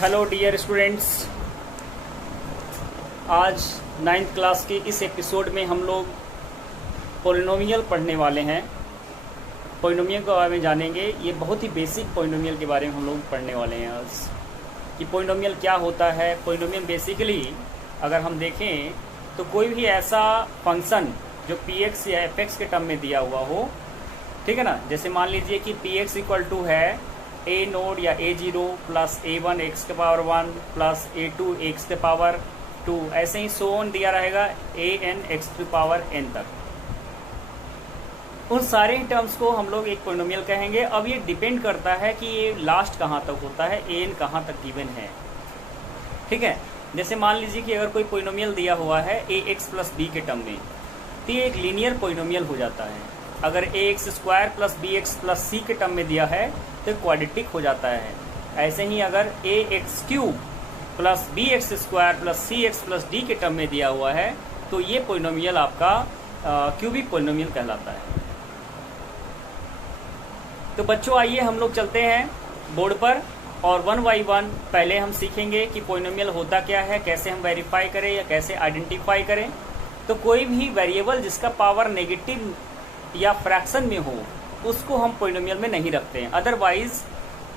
Hello dear students, आज 9th class के इस एपिसोड में हम लोग पोलिनोमियल पढ़ने वाले हैं। पोलिनोमियल के बारे में जानेंगे। ये बहुत ही बेसिक पोलिनोमियल के बारे में हम लोग पढ़ने वाले हैं आज कि पोलिनोमियल क्या होता है। पोलिनोमियल बेसिकली अगर हम देखें तो कोई भी ऐसा फंक्शन जो px या fx के टर्म में दिया हुआ हो, ठीक है ना। जैसे मान लीजिए कि px इक्वल टू है a नोड या a0 प्लस a1 x के पावर 1 प्लस a2 x के पावर 2, ऐसे ही सो ऑन दिया रहेगा an x की पावर n तक। उन सारे ही टर्म्स को हम लोग एक पोलिनोमियल कहेंगे। अब ये डिपेंड करता है कि ये लास्ट कहाँ तक होता है, an कहाँ तक गिवन है, ठीक है। जैसे मान लीजिए कि अगर कोई पोलिनोमियल दिया हुआ है ax प्लस b के टर्म में, तो ये एक लीनियर पोलिनोमियल हो जाता है। अगर ax square plus bx plus c के टर्म में दिया है तो क्वाड्रेटिक हो जाता है। ऐसे ही अगर ax cube plus bx square plus cx plus d के टर्म में दिया हुआ है तो ये पोलिनोमियल आपका क्यूबिक पोलिनोमियल कहलाता है। तो बच्चों आइए हम लोग चलते हैं बोर्ड पर और 1 बाई 1 पहले हम सीखेंगे कि पोलिनोमियल होता क्या है, कैसे हम वेरीफाई करें या कैसे आइडेंटिफाई करें। तो कोई भी वेरिएबल जिसका पावर नेगेटिव या फ्रैक्शन में हो उसको हम पोलिनोमियल में नहीं रखते हैं। अदरवाइज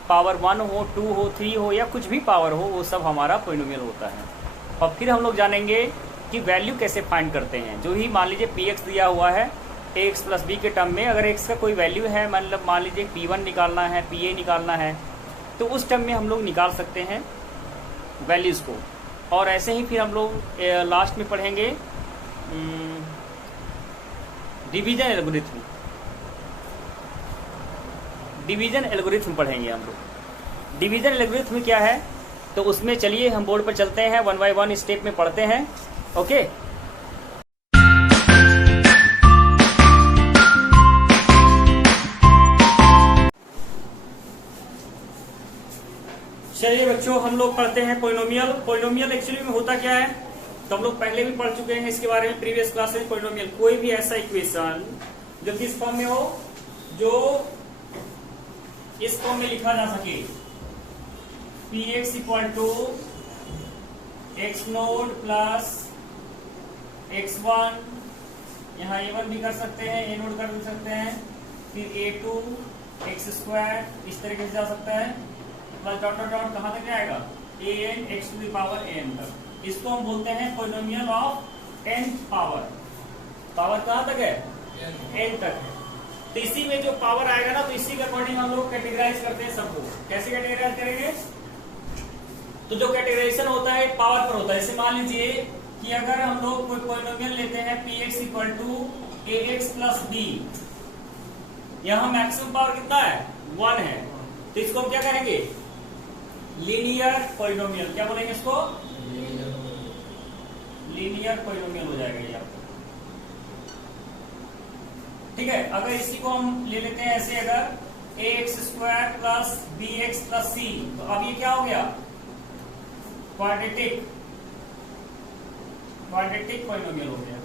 पावर 1 हो, 2 हो, 3 हो या कुछ भी पावर हो, वो सब हमारा पोलिनोमियल होता है। और फिर हम लोग जानेंगे कि वैल्यू कैसे फाइंड करते हैं। जो ही मान लीजिए px दिया हुआ है ax प्लस b के टर्म में, अगर x का कोई वैल्यू है, मतलब मान लीजिए p1 निकालना है, pa निकालना है, तो उस टर्म में हम लोग निकाल सकते हैं वैल्यूज़ को। और ऐसे ही फिर हम लोग लास्ट में पढ़ेंगे डिवीजन एल्गोरिथम। डिवीजन एल्गोरिथम पढ़ेंगे हम लोग। डिवीजन एल्गोरिथम क्या है, तो उसमें चलिए हम बोर्ड पर चलते हैं, 1 बाई 1 स्टेप में पढ़ते हैं। ओके, चलिए बच्चों हम लोग पढ़ते हैं पोलिनोमियल। पोलिनोमियल एक्चुअली में होता क्या है तो हम लोग पहले भी पढ़ चुके हैं इसके बारे में प्रीवियस क्लास में। पोलिनोमियल कोई भी ऐसा इक्वेशन जो किस फॉर्म में हो, जो इस फॉर्म में लिखा जा सके, px equal to x naught plus x1, यहाँ a1 भी कर सकते हैं, a नोड कर सकते हैं, फिर a2 x स्क्वायर, इस तरीके से जा सकता है, प्लस डॉट डॉट डॉट कहाँ तक जाएगा an x to the power n तक। इसको हम बोलते हैं polynomial of n power. Power कहाँ तक है, n तक है। तो इसी में जो पावर आएगा ना, तो इसी के अकॉर्डिंग हम लोग कैटेगराइज करते हैं सबको। कैसे कैटेगराइज करेंगे, तो जो कैटेगराइजेशन होता है पावर पर होता है। जैसे मान लीजिए कि अगर हम लोग कोई पोलिनोमियल लेते हैं px equal to ax plus b, यहाँ मैक्सिमम पावर कितना है, 1 है, तो इसको हम क्या करेंगे, लीनियर पोलिनोमियल। क्या बोलेंगे इसको, लीनियर पोलिनोमियल हो जाएगा ये आपको, ठीक है। अगर इसी को हम ले लेते हैं ऐसे, अगर ax square plus bx plus c, तो अब ये क्या हो गया, क्वाड्रेटिक पोलिनोमियल हो गया,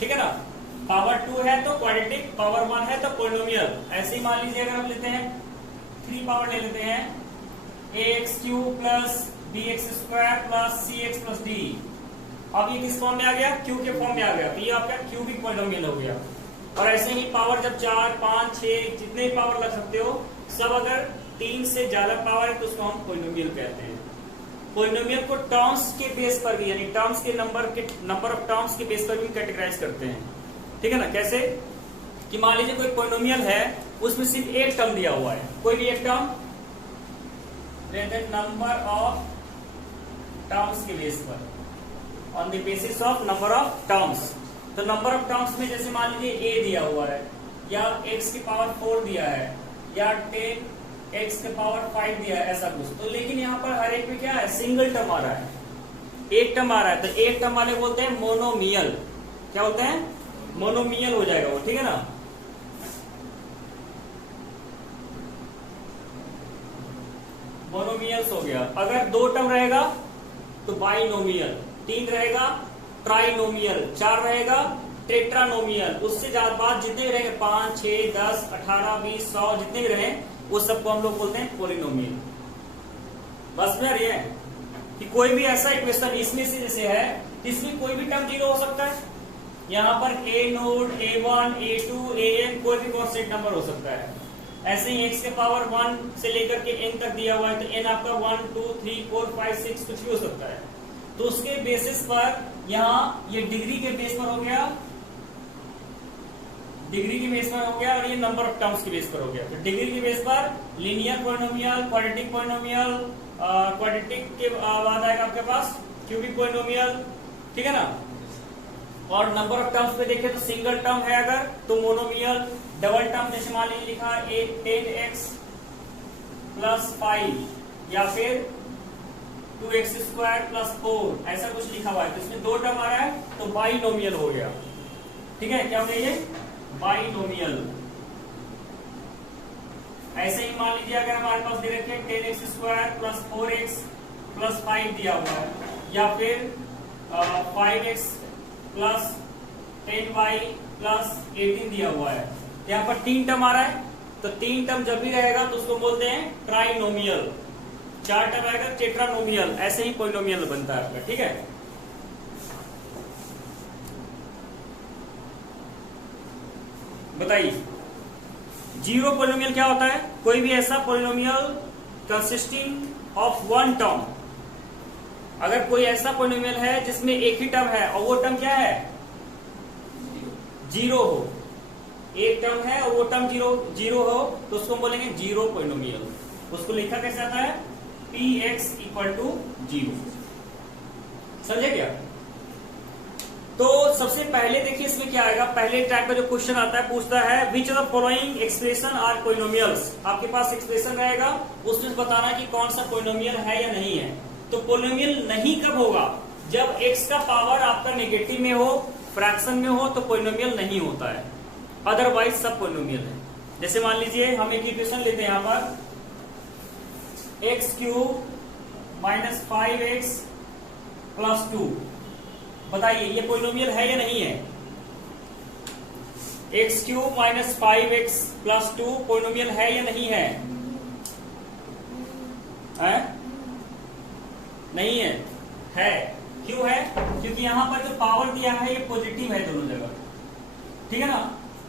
ठीक है ना। पावर 2 है तो क्वाड्रेटिक, पावर 1 है तो पोलिनोमियल। ऐसे ही मान लीजिए अगर हम लेते हैं 3 पावर ले लेते हैं, ax cube plus bx square plus cx plus d। अब ये किस फॉर्म में आ गया, क्यू के फॉर्म में आ गया, तो ये आपका क्यूबिक पोलिनोमियल हो गया। और ऐसे ही पावर जब 4, 5, 6 जितने पावर लग सकते हो सब, अगर 3 से ज्यादा पावर है तो उसको हम पोलिनोमियल कहते हैं। पोलिनोमियल को टर्म्स के बेस पर भी, यानी टर्म्स के नंबर ऑफ टर्म्स के बेस पर भी कैटेगराइज करते हैं, ठीक है ना। कैसे कि मान लीजिए कोई पोलिनोमियल है, उसमें सिर्फ एक टर्म दिया हुआ है, कोई भी एक टर्म, नंबर ऑफ टर्म्स के बेस पर, on the basis of number of terms. तो नंबर ऑफ टर्म्स में जैसे मान लीजिए a दिया हुआ है, या x की पावर 4 दिया है, या 10x के पावर 5 दिया है, ऐसा कुछ। तो लेकिन यहाँ पर हर एक में क्या है, सिंगल टर्म आ रहा है, एक टर्म आ रहा है, तो एक टर्म वाले बोलते हैं मोनोमियल। क्या बोलते हैं, मोनोमियल हो जाएगा वो, ठीक है ना। मोनोमियल्स हो गया। अगर 2 टर्म रहेगा तो बाइनोमियल, 3 रहेगा ट्राइनोमियल, 4 रहेगा टेट्रानोमियल, उससे ज्यादा बाद जितने भी रहेंगे 5, 6, 10, 18, 20, 100 जितने भी रहे वो सबको हम लोग बोलते हैं पोलिनोमियल। बस में ये है कि कोई भी ऐसा इक्वेशन इसमें से जैसे है, इसमें कोई भी टर्म जीरो हो सकता है। यहाँ पर a node, a1, a2, an कोई भी कांस्टेंट नंबर हो सकता है। ऐसे ही x के पावर 1 से लेकर के n तक दिया हुआ है, तो n आपका 1, 2, 3, 4, 5, 6 कुछ भी हो सकता है। तो उसके बेसिस पर यहाँ ये डिग्री के बेस पर हो गया, डिग्री के बेस पर हो गया, और ये नंबर ऑफ टर्म्स के बेस पर हो गया। तो डिग्री के बेस पर linear polynomial, quadratic polynomial, quadratic के बाद आएगा आपके पास क्यूबिक पॉलिनोमियल, ठीक है ना। और नंबर ऑफ टर्म्स पे देखें तो सिंगल टर्म है अगर तो मोनोमियल, डबल टर्म जैसे मान लीजिए लिखा 10x प्लस 5 या फिर 2x स्क्वायर प्लस 4 ऐसा कुछ लिखा हुआ है, तो इसमें दो टर्म आ रहा है तो बाइनोमियल हो गया। ठीक है, क्या हो गया ये बाइनोमियल। ऐसे ही मान लीजिए अगर हमारे पास दे रखे 10x square plus 4x plus 5 दिया हुआ है, या फिर 5x प्लस 10y प्लस 18 दिया हुआ है, यहाँ पर 3 टर्म आ रहा है। तो 3 टर्म जब भी रहेगा तो उसको बोलते हैं ट्राइनोमियल, 4 टर्म आएगा टेट्रानोमियल। ऐसे ही पॉलिनोमियल बनता है आपका। ठीक है, बताइए जीरो पॉलिनोमियल क्या होता है? कोई भी ऐसा polynomial consisting of one term, अगर कोई ऐसा पॉलिनोमियल है जिसमें एक ही टर्म है और वो टर्म क्या है जीरो हो, एक टर्म है और वो टर्म जीरो हो, तो उसको बोलेंगे जीरो पॉलिनोमियल। उसको लिखा कैसे आता है px इक्वल टू 0। समझे क्या? तो सबसे पहले देखिए इसमें क्या आएगा। पहले टाइप का जो क्वेश्चन आता है पूछता है which of the following expression are polynomials. आपके पास एक्सप्रेशन रहेगा, उसमें बताना कि कौन सा पॉलिनोमियल है या नहीं है। तो पॉलिनोमियल नहीं कब होगा? जब x का पावर आपका नेगेटिव में हो, फ्रैक्शन में हो, तो पॉलिनोमियल नहीं होता है, अदरवाइज सब पॉलिनोमियल है। जैसे मान लीजिए हम एक इक्वेशन लेते हैं, यहां पर x³ माइनस 5x प्लस 2। बताइए ये पॉलिनोमियल है या नहीं है? x³ minus 5x plus 2 polynomial है या नहीं है? नहीं है। है, क्यों है? क्योंकि यहां पर जो पावर दिया है ये पॉजिटिव है दोनों जगह। ठीक है ना।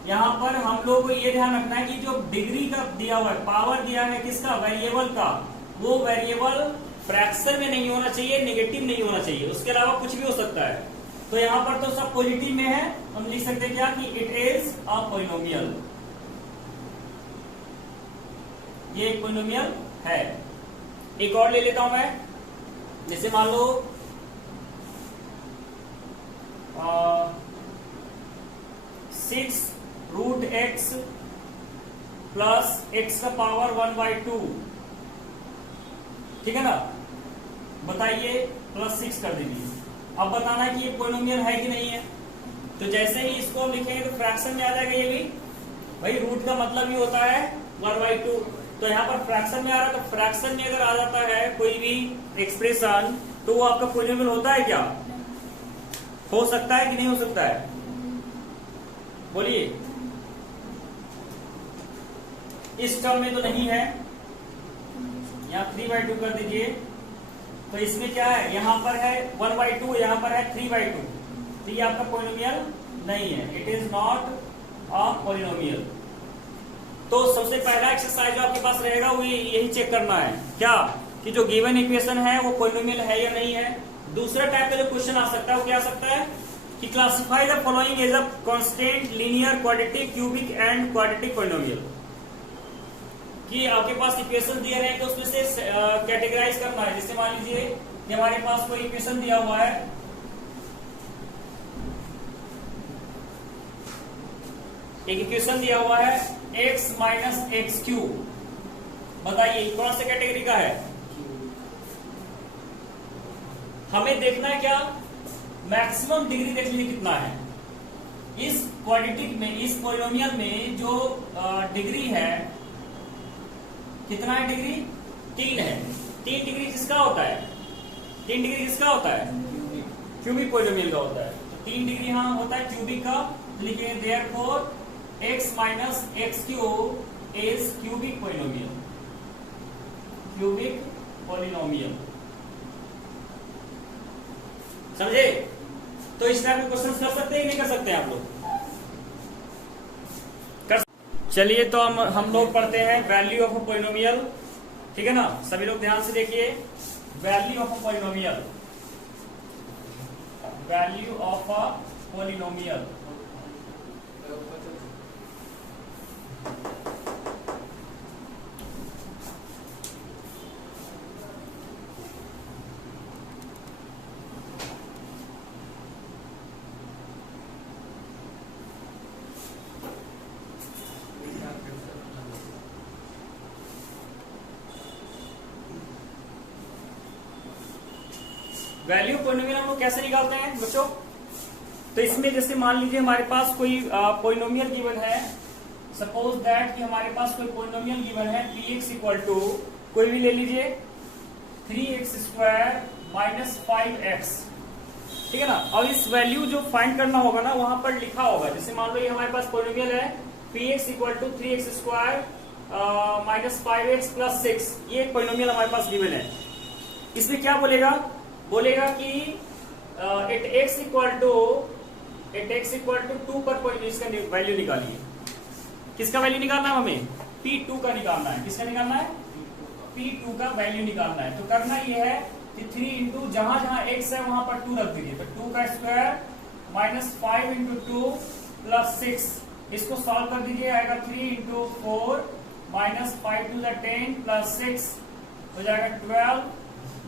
यहां पर हम लोग को ये ध्यान रखना है कि जो डिग्री का दिया हुआ है, पावर दिया है किसका, वेरिएबल का, वो वेरिएबल फ्रैक्शन में नहीं होना चाहिए, नेगेटिव नहीं होना चाहिए, उसके अलावा कुछ भी हो सकता है। तो यहां पर तो सब पॉजिटिव में है, हम लिख सकते हैं क्या कि इट इज अ पॉलिनोमियल, ये एक पॉलिनोमियल है। एक और ले लेता हूं मैं, जैसे मान लो 6√x प्लस x का पावर 1/2। ठीक है ना। बताइए प्लस 6 कर दीजिए। अब बताना है कि ये पॉलिनोमियल है कि नहीं है। तो जैसे ही इसको हम लिखेंगे तो फ्रैक्शन में आ जाएगा ये भी। भाई रूट का मतलब ही होता है 1/2, तो यहाँ पर फ्रैक्शन में आ रहा है, तो फ्रैक्शन में अगर आ जाता है कोई भी एक्सप्रेशन तो वो आपका पॉलिनोमियल होता है क्या? हो सकता है कि नहीं हो सकता है? बोलिए। इस टर्म में तो नहीं है, यहाँ 3/2 कर दीजिए। तो इसमें क्या है, यहाँ पर है 1/2, यहाँ पर है 3/2, तो ये आपका पॉलिनोमियल नहीं है, it is not a polynomial. तो सबसे पहला एक्सरसाइज जो आपके पास रहेगा वो यही चेक करना है क्या कि जो गिवन इक्वेशन है वो पॉलिनोमियल है या नहीं है। दूसरा टाइप का जो क्वेश्चन आ सकता है वो क्या आ सकता है कि classify the following as a constant, linear, quadratic, cubic and quadratic polynomial. कि आपके पास इक्वेशन दिए रहे हैं तो उसमें से कैटेगराइज करना है। जैसे मान लीजिए कि हमारे पास कोई इक्वेशन दिया हुआ है, एक इक्वेशन दिया हुआ है x माइनस x³। बताइए कौन से कैटेगरी का है? हमें देखना है क्या, मैक्सिमम डिग्री देख लीजिए कितना है इस क्वाड्रेटिक में, इस पॉलिनोमियल में जो डिग्री है कितना है? डिग्री 3 है। 3 डिग्री किसका होता है? 3 डिग्री किसका होता है? क्यूबिक पॉलिनोमियल का होता है। तो 3 डिग्री यहाँ होता है क्यूबिक का, लिखिए therefore x minus x cube is cubic polynomial, cubic polynomial. समझे? तो इस टाइप के क्वेश्चन कर सकते हैं नहीं कर सकते हैं आप लोग? कर। चलिए तो हम लोग पढ़ते हैं वैल्यू ऑफ अ पॉलिनोमियल, ठीक है ना? सभी लोग ध्यान से देखिए, value of a polynomial, value of a polynomial. Value polynomial हम लोग कैसे निकालते हैं बच्चों? तो इसमें जैसे मान लीजिए हमारे पास कोई पॉलिनोमियल गिवन है, सपोज दैट कि हमारे पास कोई पॉलिनोमियल गिवन है px इक्वल टू कोई भी ले लीजिए 3x स्क्वायर माइनस 5x, ठीक है ना? और इस वैल्यू जो फाइंड करना होगा ना वहां पर लिखा होगा, जैसे मान लो ये हमारे पास पॉलिनोमियल है px equal to 3x square minus 5x plus 6, ये एक पॉलिनोमियल हमारे पास गिवन है। इसमें क्या बोलेगा कि एट x इक्वल टू 2 पर इसका वैल्यू निकालिए। किसका वैल्यू निकालना है हमें? p2 का निकालना है। किसका निकालना है? p2 का वैल्यू निकालना है। तो करना ये है कि 3 इंटू जहां जहां x है वहां पर 2 रख दीजिए, तो 2 का स्क्वायर माइनस 5 इंटू 2 प्लस 6, इसको सॉल्व कर दीजिए, आएगा 3 इंटू 4 माइनस 5 टू 10 प्लस 6 हो जाएगा 12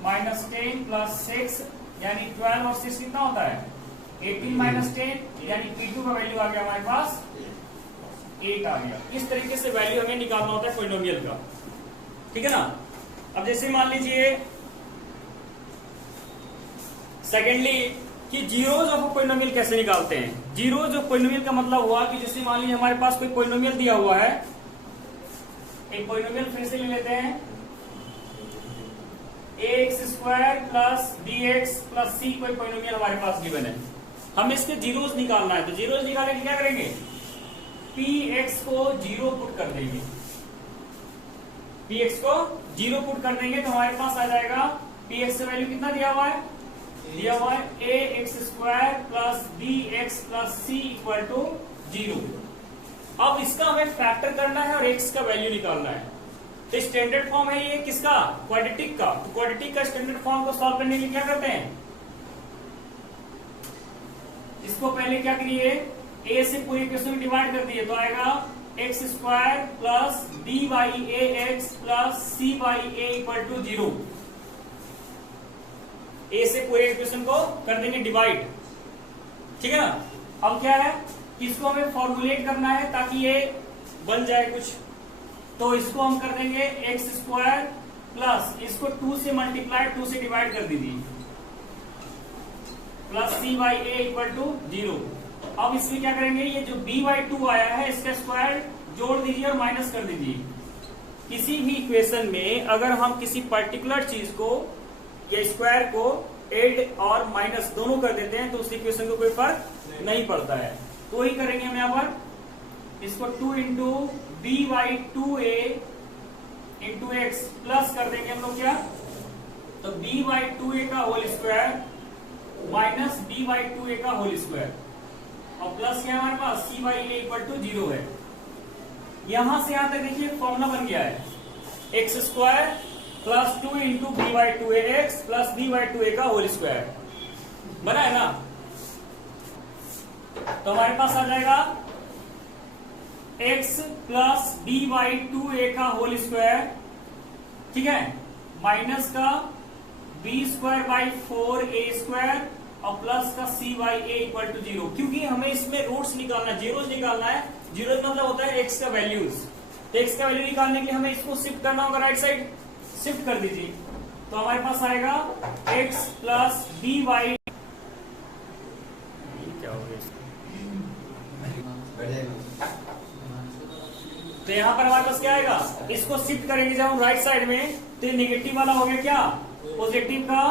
माइनस 10 प्लस 6, यानी 12 और 6 कितना होता है? 18 माइनस 10, यानी p2 का वैल्यू आ गया हमारे पास 8 आ गया। इस तरीके से वैल्यू हमें निकालना होता है पॉलिनोमियल का, ठीक है ना? अब जैसे मान लीजिए सेकेंडली कि जीरोज ऑफ पॉलिनोमियल कैसे निकालते हैं। जीरोज ऑफ पॉलिनोमियल का मतलब हुआ कि जैसे मान लीजिए हमारे पास कोई पॉलिनोमियल दिया हुआ है, एक पॉलिनोमियल फिर से ले लेते हैं, ax square plus bx plus c कोई पॉलिनोमियल हमारे पास गिवन है, हमें इसके जीरोज निकालना है। तो जीरोज निकालने के क्या करेंगे? px को 0 पुट कर देंगे, px को 0 पुट कर देंगे तो हमारे पास आ जाएगा px का वैल्यू कितना दिया हुआ है? दिया हुआ है ax square plus bx plus c equal to 0। अब इसका हमें फैक्टर करना है और x का वैल्यू निकालना है। तो स्टैंडर्ड फॉर्म है ये किसका? क्वाड्रेटिक का। तो क्वाड्रेटिक का स्टैंडर्ड फॉर्म को सॉल्व करने के लिए क्या करते हैं? इसको पहले क्या करिए, a से पूरे इक्वेशन में डिवाइड कर दिए, तो आएगा x square plus b by a x plus c by a equal to 0। a से पूरे इक्वेशन को कर देंगे डिवाइड, ठीक है ना? अब क्या है, इसको हमें फॉर्मुलेट करना है ताकि ये बन जाए कुछ। तो इसको हम कर देंगे एक्स स्क्वायर प्लस इसको 2 से मल्टीप्लाई 2 से डिवाइड कर दीजिए plus c by a equal to 0। अब इसमें क्या करेंगे, ये जो b बाई 2 आया है इसका स्क्वायर जोड़ दीजिए और माइनस कर दीजिए। किसी भी इक्वेशन में अगर हम किसी पर्टिकुलर चीज को या स्क्वायर को एड और माइनस दोनों कर देते हैं तो उस इक्वेशन को कोई फर्क नहीं पड़ता है। तो वही करेंगे हम यहाँ पर, इसको 2 into b by 2a into x plus कर देंगे हम लोग क्या, तो b बाई 2a का whole square minus b by 2a का होल स्क्वायर और प्लस क्या हमारे पास c by a equal to 0 है। यहां से यहां तक देखिए फॉर्मूला बन गया है, x square plus 2 into b by 2a x plus b by 2a का होल स्क्वायर बना है ना। तो हमारे पास आ जाएगा x plus B by 2a का होल स्क्वायर, ठीक है, माइनस का b square by 4a square और प्लस का c by a equal to 0। क्योंकि हमें इसमें रूट्स निकालना है, जीरोज निकालना है। जीरोज मतलब होता है x का वैल्यूज। तो x का वैल्यू निकालने के लिए हमें इसको शिफ्ट करना होगा, राइट साइड शिफ्ट कर दीजिए। तो हमारे पास आएगा x प्लस बी बाई, क्या हो गया, तो यहां पर हमारे पास क्या आएगा, इसको शिफ्ट करेंगे जब हम राइट साइड में तो नेगेटिव वाला हो गया क्या, पॉजिटिव का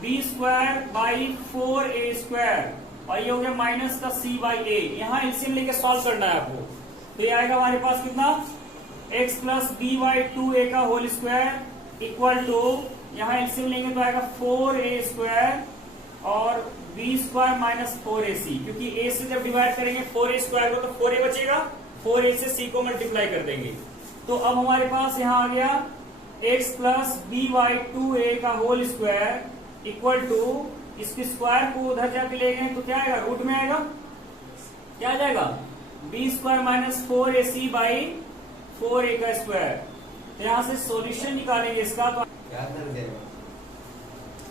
b square by 4a square और ये हो गया माइनस का c बाई ए। यहाँ एलसीएम लेके सॉल्व करना है आपको। तो ये आएगा हमारे पास कितना, x plus B by 2a का होल स्क्वायर इक्वल टू, यहाँ एलसीएम लेंगे तो आएगा 4a स्क्वायर और b स्क्वायर माइनस 4ac, क्योंकि a से जब डिवाइड करेंगे 4a स्क्वायर को तो 4a बचेगा, 4a से c को मल्टीप्लाई कर देंगे। तो अब हमारे पास यहाँ आ गया x plus B by 2a का होल स्क्वायर इक्वल टू, इसके स्क्वायर को उधर जाके ले गए तो क्या आएगा, रूट में आएगा, क्या आ जाएगा, b square minus 4ac by 4a का स्क्वायर। तो यहाँ से सॉल्यूशन निकालेंगे इसका, तो क्या कर देगा,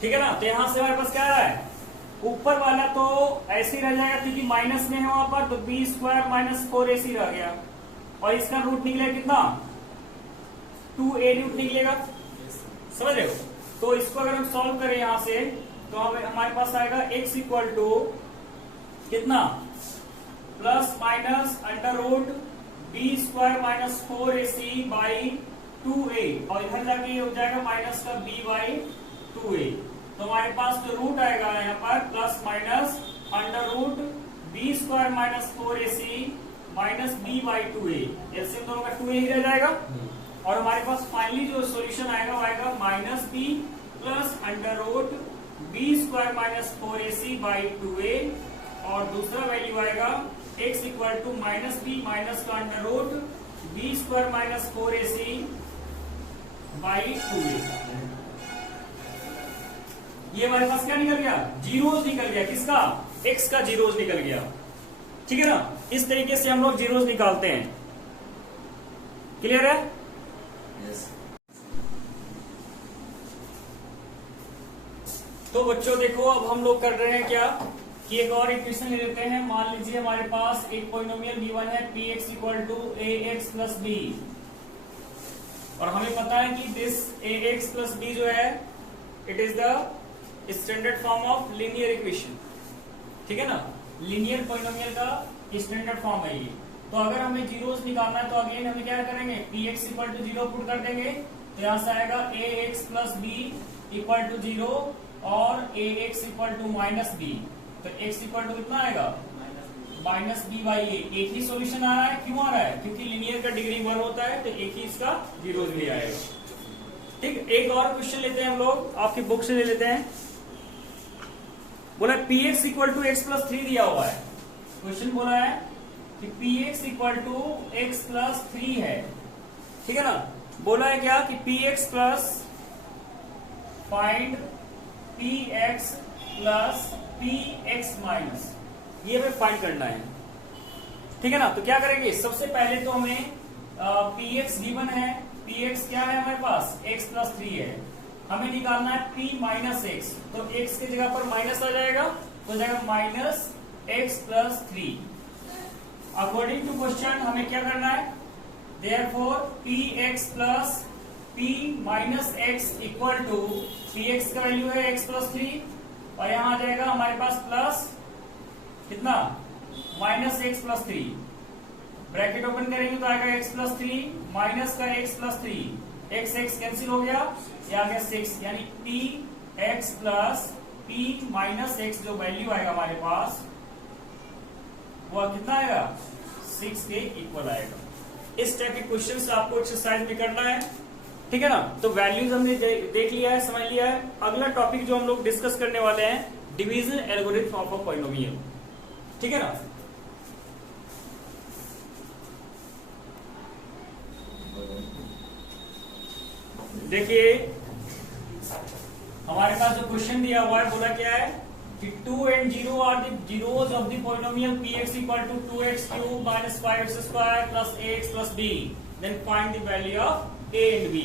ठीक है ना। तो यहाँ से हमारे पास क्या आ रहा है, ऊपर वाला तो ऐसे ही रह जाएगा क्योंकि माइनस में है वहां पर, तो b स्क्वायर माइनस 4ac रह गया, और इसका रूट निकलेगा कितना, 2a रूट निकलेगा, समझ रहे हो। तो इसको अगर हम सॉल्व करें यहां से, तो हमारे पास आएगा x इक्वल टू कितना, plus minus under root b square minus 4ac by 2a, और इधर जाके ये हो जाएगा माइनस का b बाई 2a। तो हमारे पास जो रूट आएगा यहाँ पर plus minus under root b square minus 4ac minus b by 2a, LCM दोनों का 2a ही रह जाएगा। और हमारे पास फाइनली जो सॉल्यूशन आएगा वो आएगा minus b plus under root b square minus 4ac by 2a, और दूसरा वैल्यू आएगा x equal to minus b minus का under root b square minus 4ac by 2a। ये हमारे पास क्या निकल गया, जीरोज निकल गया, किसका, x का जीरोज निकल गया, ठीक है ना। इस तरीके से हम लोग जीरोज निकालते हैं, क्लियर है। यस। तो बच्चों देखो अब हम लोग कर रहे हैं क्या, कि एक और इक्वेशन ले लेते हैं। मान लीजिए हमारे पास एक पॉलिनोमियल b1 है, px equal to ax plus b, और हमें पता है कि दिस ax प्लस b जो है it is the standard form of linear equation, ठीक है ना, लीनियर पॉलिनोमियल का स्टैंडर्ड फॉर्म है ये। तो अगर हमें जीरोस निकालना है तो अगेन हमें क्या करेंगे, px इक्वल टू 0 पुट कर देंगे, तो यहां से आएगा ax plus b equal to 0 और ax equal to minus b, तो x इक्वल टू कितना आएगा, माइनस b बाई ए। एक ही सॉल्यूशन आ रहा है, क्यों आ रहा है, क्योंकि लीनियर का डिग्री 1 होता है, तो एक ही इसका जीरोस भी आएगा। ठीक, एक और क्वेश्चन लेते हैं हम लोग, आपकी बुक से ले लेते हैं। बोला px equal to x plus 3 दिया हुआ है, क्वेश्चन बोला है कि px equal to x plus 3 है, ठीक है ना। बोला है क्या कि px plus find px plus px minus, ये हमें फाइंड करना है, ठीक है ना। तो क्या करेंगे, सबसे पहले तो हमें px गिवन है, px क्या है हमारे पास, x प्लस 3 है, हमें निकालना है p माइनस एक्स, तो x की जगह पर माइनस आ जाएगा, तो जाएगा minus x plus 3। According to question हमें क्या करना है, therefore px plus p minus x equal to, px का वैल्यू है x प्लस 3, और यहां आ जाएगा हमारे पास प्लस कितना, minus x plus 3, bracket open करेंगे तो आएगा x प्लस 3 माइनस का x plus 3, x x cancel हो गया, ये आ गया 6, यानी px plus p minus x जो वैल्यू आएगा हमारे पास वो कितना आएगा, 6 के इक्वल आएगा। इस टाइप के क्वेश्चन आपको एक्सरसाइज में करना है, ठीक है ना। तो वैल्यूज हमने देख लिया है, समझ लिया है। अगला टॉपिक जो हम लोग डिस्कस करने वाले हैं, division algorithm of a polynomial, ठीक है ना। देखिए हमारे पास जो क्वेश्चन दिया हुआ है, बोला क्या है कि 2 and 0 are the zeros of the polynomial px equal to 2x cube minus 5x square plus ax plus b, then find the value of a and b।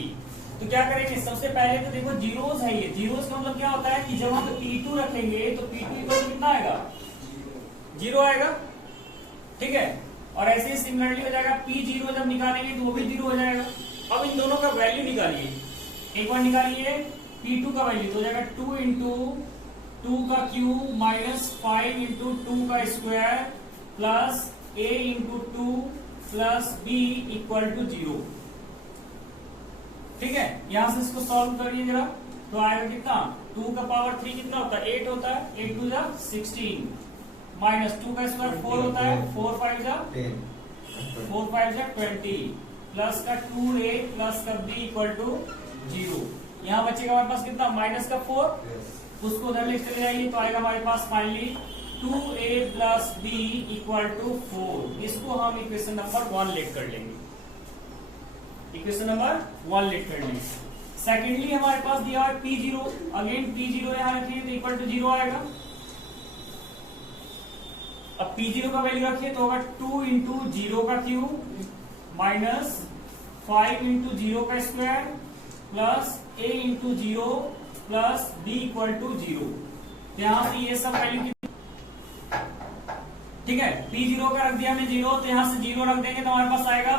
तो क्या करेंगे, सबसे पहले तो देखो जीरोस है, ये जीरोस का मतलब क्या होता है कि जब हम p2 रखेंगे तो p2 इक्वल टू कितना आएगा, 0 आएगा, ठीक है। और ऐसे ही सिमिलरली हो जाएगा p0 जब निकालेंगे तो वो भी 0 हो जाएगा। अब इन दोनों का वैल्यू निकालिए, एक बार निकालिए p2 का वैल्यू, तो हो जाएगा 2 इंटू 2 का क्यूब माइनस 5 इंटू 2 का square plus a into 2 plus b equal to 0, ठीक है। यहां से इसको सॉल्व करिए जरा, तो आएगा कितना, 2 का पावर 3 कितना होता है, 8 होता है, 8 टू 16, माइनस 2 का स्क्वायर 4 होता है, 4 5 जा 10 4 5 जा 20 प्लस का 2a प्लस का b इक्वल टू 0। यहाँ बचेगा हमारे पास कितना, माइनस का 4, yes उसको उधर ले चले जाइए तो आएगा हमारे पास finally 2a plus b equal to 4। इसको हम इक्वेशन नंबर 1 लेट कर लेंगे, इक्वेशन नंबर 1 लेट कर लेंगे। सेकेंडली हमारे पास दिया है P0, अगेन P0 यहाँ रखिए तो इक्वल टू 0 आएगा। अब P0 का वैल्यू रखिए तो होगा 2 इंटू 0 का क्यूब माइनस 5 इंटू 0 का square plus a into 0 plus b equal to 0। यहाँ से ये सब वैल्यू, ठीक है, P0 का रख दिया हमने 0, तो यहाँ से 0 रख देंगे तो हमारे पास आएगा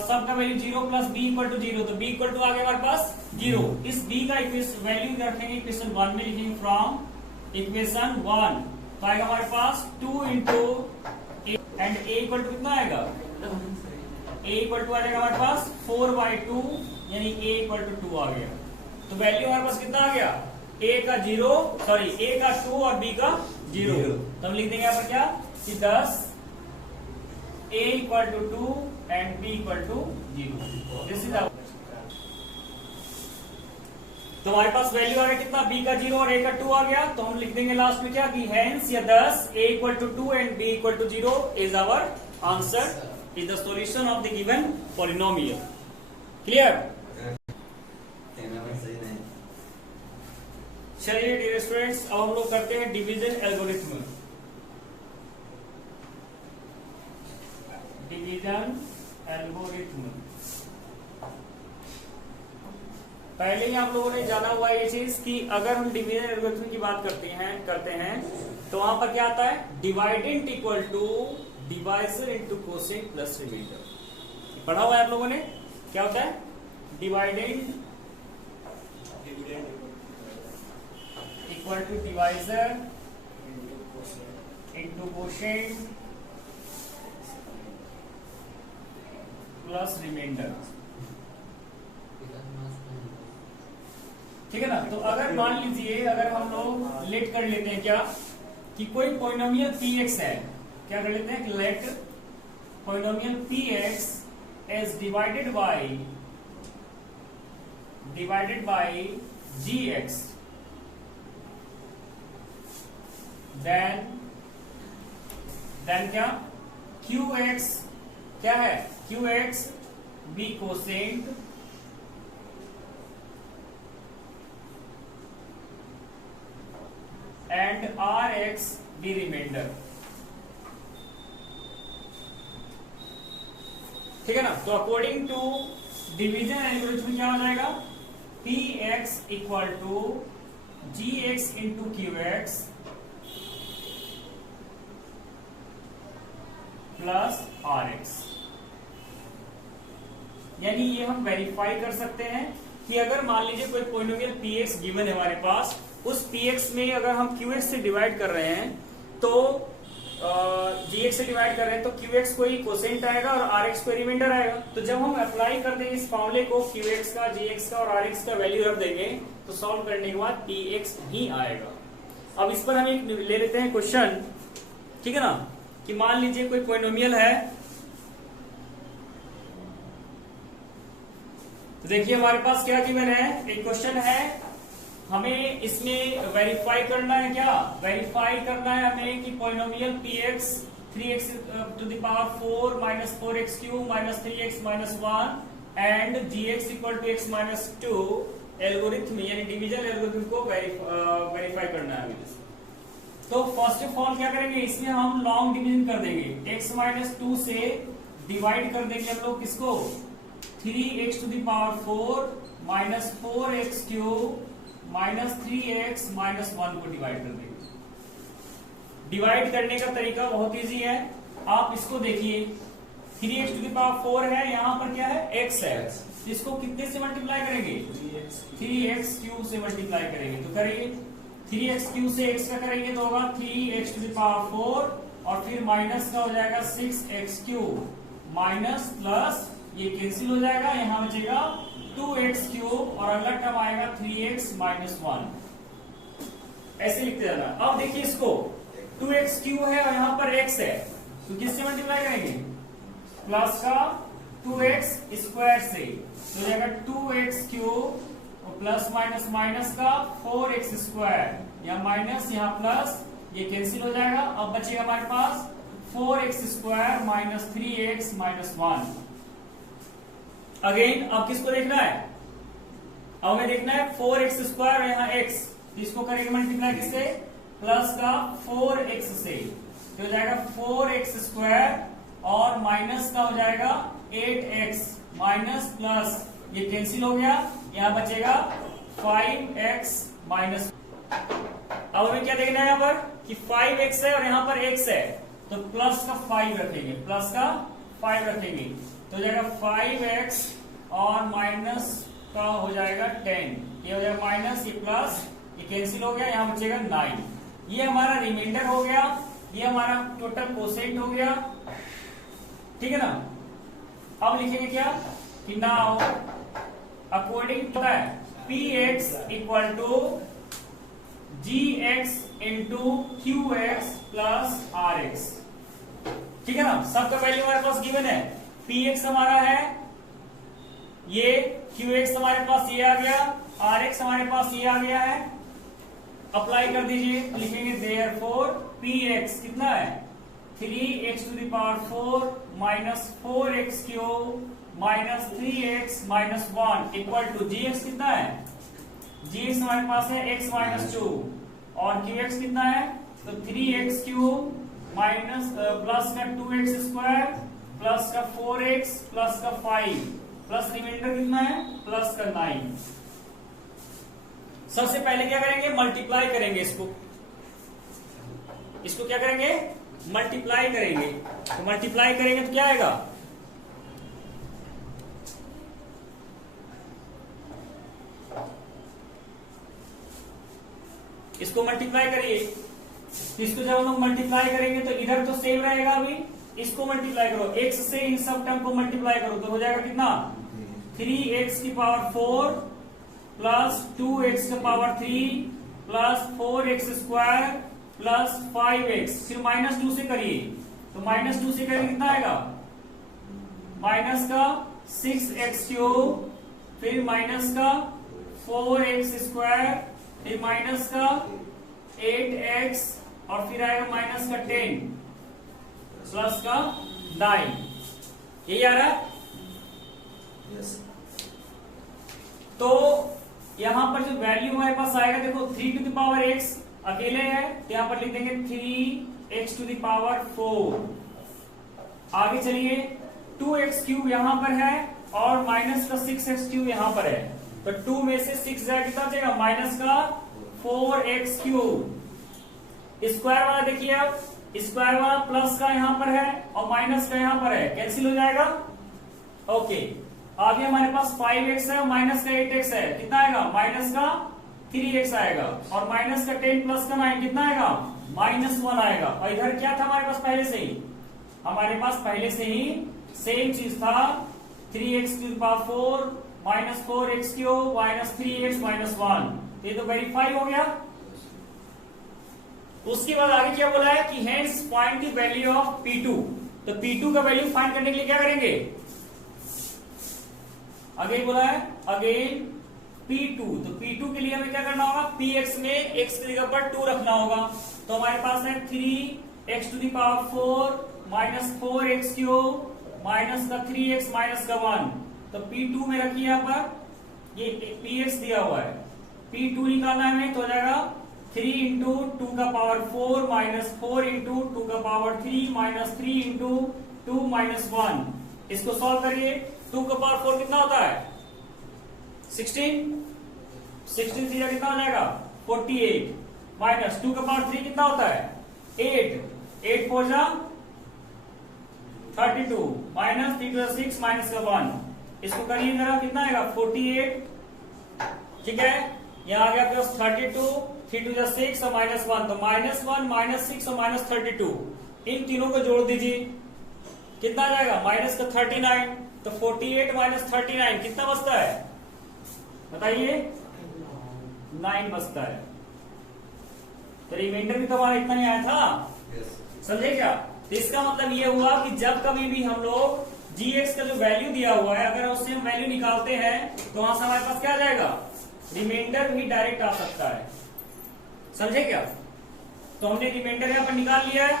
सब का value 0 plus b equal to 0, तो b इक्वल टू आ गया हमारे पास 0। इस b का वैल्यू रखेंगे इक्वेशन 1 में, लिखेंगे फ्रॉम इक्वेशन 1 तो आएगा हमारे पास 2 into and a equal to कितना आएगा, a इक्वल टू आ जाएगा हमारे पास 4/2 यानी a इक्वल टू 2 आ गया। तो वैल्यू हमारे पास कितना आ गया, a का 0 सॉरी a का 2 और b का 0। तो हम लिख देंगे यहाँ पर क्या कि 10 a equal to 2 and b equal to 0। This is तो हमारे पास वैल्यू आ गया कितना, b का 0 और a का 2 आ गया। तो हम लिख देंगे लास्ट में क्या कि हेंस या 10 a equal to 2 and b equal to 0 is our answer, is the solution of the given polynomial. Clear? सही नहीं। चलिए डियर स्टूडेंट्स, अब हम लोग करते हैं डिवीजन एल्गोरिथ्म। डिवीजन एल्गोरिथ्म पहले ही आप लोगों ने जाना हुआ ये चीज कि अगर हम डिवीजन एल्गोरिथ्म की बात करते हैं तो वहां पर क्या आता है, dividend equal to divisor into quotient plus remainder. पढ़ा हुआ है आप लोगों ने, क्या होता है dividend equal to divisor into quotient plus remainder. ठीक है ना। तो अगर मान लीजिए अगर हम लोग लेट कर लेते हैं क्या कि कोई पॉलिनोमियल px है, क्या कर लेते हैं, let polynomial px is divided by gx, then क्या qx क्या है, qx be quotient and rx be remainder. ठीक है ना। तो अकॉर्डिंग टू डिवीजन एल्गोरिथम क्या हो जाएगा, px equal to gx into qx plus rx। यानी ये हम वेरीफाई कर सकते हैं कि अगर मान लीजिए कोई पॉलिनोमियल px गिवन है हमारे पास, उस px में अगर हम qx से डिवाइड कर रहे हैं तो gx से डिवाइड कर रहे हैं तो qx कोई कोसेंट आएगा और rx कोई रिमाइंडर आएगा। तो जब हम अप्लाई कर देंगे इस फॉर्मूले को, qx का gx का और rx का वैल्यू रख देंगे तो सॉल्व करने के बाद px ही आएगा। अब इस पर हम एक ले लेते हैं क्वेश्चन, ठीक है ना, कि मान लीजिए कोई पॉलिनोमियल है। तो देखिए हमारे पास क्या गिवन है, एक क्वेश्चन है, हमें इसमें वेरीफाई करना है, क्या वेरीफाई करना है हमें कि polynomial px 3x to the power 4 minus 4x cube minus 3x minus 1 and gx equal to x minus 2 algorithm यानी डिवीजन एल्गोरिथम को वेरीफाई करना है हमें। तो फर्स्ट ऑफ ऑल क्या करेंगे, इसमें हम लॉन्ग डिवीजन कर देंगे, x माइनस 2 से डिवाइड कर देंगे हम लोग किसको, 3x to the power 4 minus 4x cube minus 3x minus 1 को डिवाइड कर देंगे। डिवाइड करने का तरीका बहुत इजी है, आप इसको देखिए, 3x टू द पावर 4 है, यहाँ पर क्या है x है, इसको कितने से मल्टीप्लाई करेंगे, 3x क्यूब से मल्टीप्लाई करेंगे। तो करिए 3x क्यूब से x का करेंगे तो होगा 3x टू द पावर 4 और फिर माइनस का हो जाएगा 6x क्यूब माइनस प्लस ये कैंसिल हो जाएगा, यहाँ बचेगा 2x क्यूब और अगला टर्म आएगा 3x माइनस 1। ऐसे लिखते जाना। अब देखिए इसको 2x³ है और यहाँ पर x है, तो किससे मल्टीप्लाई करेंगे? प्लस का 2x² से, तो जाएगा 2x³ और प्लस माइनस माइनस का 4x², यहाँ माइनस यहाँ प्लस, ये कैंसिल हो जाएगा। अब बचेगा हमारे पास 4x² minus 3x minus 1। Again अब किसको देखना है? अब हमें देखना है 4x² और यहाँ x, इसको करेंगे मल्टीप्लाई किससे? प्लस का 4x से, तो हो जाएगा 4x² और माइनस का हो जाएगा 8x माइनस प्लस, ये कैंसिल हो गया, यहाँ बचेगा 5x माइनस। अब हमें क्या देखना है यहाँ पर कि 5x है और यहाँ पर x है, तो प्लस का 5 रखेंगे, प्लस का 5 रखेंगे, तो हो जाएगा 5x और माइनस का हो जाएगा 10, ये हो जाएगा माइनस, ये प्लस, ये कैंसिल हो गया, यहाँ बचेगा 9। ये हमारा रिमाइंडर हो गया, ये हमारा टोटल कोसेंट हो गया, ठीक है ना। अब लिखेंगे क्या कि now according to px equal to gx into qx plus rx, ठीक है ना। सबका वैल्यू हमारे पास गिवन है, px हमारा है ये, qx हमारे पास ये आ गया, rx हमारे पास ये आ गया है। अप्लाई कर दीजिए, लिखेंगे देयरफॉर px कितना है? 3x⁴ minus 4x³ minus 3x minus 1 equal to gx कितना है? gx हमारे पास है x माइनस 2 और qx कितना है? तो 3x³ माइनस प्लस का 2x² प्लस का 4x प्लस का 5 प्लस रिमाइंडर कितना है? प्लस का 9। सबसे पहले क्या करेंगे? मल्टीप्लाई करेंगे इसको क्या करेंगे? मल्टीप्लाई करेंगे। तो मल्टीप्लाई करेंगे तो क्या आएगा? इसको मल्टीप्लाई करिए, इसको जब हम लोग मल्टीप्लाई करेंगे तो इधर तो सेम रहेगा, अभी इसको मल्टीप्लाई करो, x से इन सब टर्म को मल्टीप्लाई करो तो हो जाएगा कितना? 3x⁴ plus 2x⁻³ plus 4x² plus 5x, फिर -2 से करिए, तो -2 से करेंगे कितना आएगा? माइनस का 6x³, फिर माइनस का 4x², फिर माइनस का 8x और फिर आएगा माइनस का 10 प्लस का 9। यही आ रहा है? यस। तो यहां पर जो वैल्यू हमारे पास आएगा, देखो 3x अकेले है तो यहां पर लिख देंगे 3x⁴। आगे चलिए 2x³ यहां पर है और माइनस का 6x³ यहां पर है, तो 2 में से 6 जाए कितना बचेगा? माइनस का 4x³। स्क्वायर वाला देखिए, अब स्क्वायर वाला प्लस का यहां पर है और माइनस का यहां पर है, कैंसिल हो जाएगा। ओके, आगे हमारे पास 5x है और माइनस का 8x है, कितना आएगा? माइनस का 3x आएगा और माइनस का 10 प्लस का 9 कितना आएगा? -1 आएगा। और इधर क्या था हमारे पास पहले से ही? हमारे पास पहले से ही सेम चीज था, 3x⁴ minus 4x³ minus 3x minus 1, ये तो वेरीफाई हो गया। उसके बाद आगे क्या बोला है कि hence find the value of P2। तो P2 का वैल्यू फाइंड करने के लिए क्या करेंगे? अगेन बोला है, अगेन P2, तो P2 के लिए हमें क्या करना होगा? Px में x की जगह पर 2 रखना होगा, तो हमारे पास है 3x⁴ माइनस 4x³ माइनस का 3x माइनस का 1, तो P2 में रखिए यहाँ पर, ये Px दिया हुआ है, P2 निकालना है हमें, तो हो जाएगा 3 into 2⁴ minus 4 into 2⁴ minus 3 into 2 minus 1। इसको सॉल्व करिए, 2⁴ कितना होता है? 16 3 कितना हो जाएगा? 48 माइनस 2⁴ कितना होता है? 8 4 जा 32 माइनस 3 to 6 माइनस का 1, इसको करिए जरा, कितना आएगा? 48, ठीक है। यहाँ आ गया प्लस 32, 3 to 6 और -1, तो -1 -6 और -32, इन तीनों को जोड़ दीजिए, कितना आ जाएगा? माइनस का 39, तो 48 माइनस 39 कितना बचता है? बताइए, 9 बचता है। तो रिमाइंडर भी तो हमारा इतना ही आया था, यस समझे क्या? तो इसका मतलब ये हुआ कि जब कभी भी हम लोग gx का जो वैल्यू दिया हुआ है अगर उससे हम वैल्यू निकालते हैं तो वहां से हमारे पास क्या आ जाएगा, रिमाइंडर भी डायरेक्ट आ सकता है, समझे क्या? तो हमने रिमाइंडर यहां पर निकाल लिया है।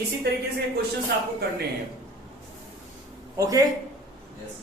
इसी तरीके से क्वेश्चंस आपको करने हैं, ओके। यस